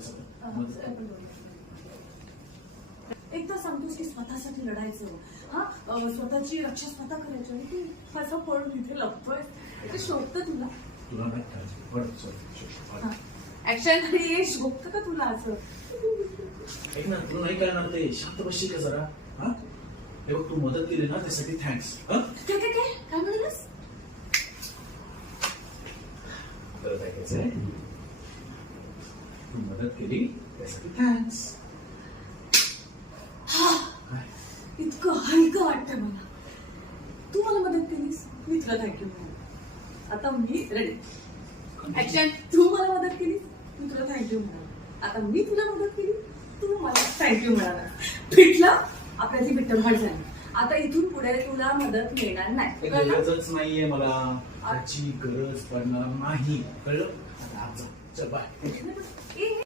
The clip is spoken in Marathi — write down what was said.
ते सगळं. एकदा सांगतोस की स्वतःसाठी लढायचं, हा स्वतःची रक्षा स्वतः करायची, आणि तू असं पळून इथे लपतोय. ते शोभतं तुला? तुला नाही करायचं. ऍक्शन हे शोभतं का तुला असं? ऐक ना, तुला नाही करणार ते. शांत बसशी का जरा? हा, हे बघ, तू मदत केली ना त्यासाठी थँक्स. काय म्हणालस? परत ऐकायचंय. तू मदत केली त्यासाठी थँक्स. इतकं हलकं वाटतंय मला. तू मला मदत केलीस, मी तुला थँक्यू म्हणाल. आता मी रेडी. ऍक्शन. तू मला मदत केलीस, मी तुला थँक्यू म्हणाल. आता मी तुला मदत केली, तू मला थँक्यू म्हणाला. फिटलं? आपल्याची बिट्टमहाट झाली. आता इथून पुढे तुला मदत मिळणार नाही. गरजच नाहीये मला. त्याची गरज पडणार नाही. कळलं? आता आज जा. चल बाय.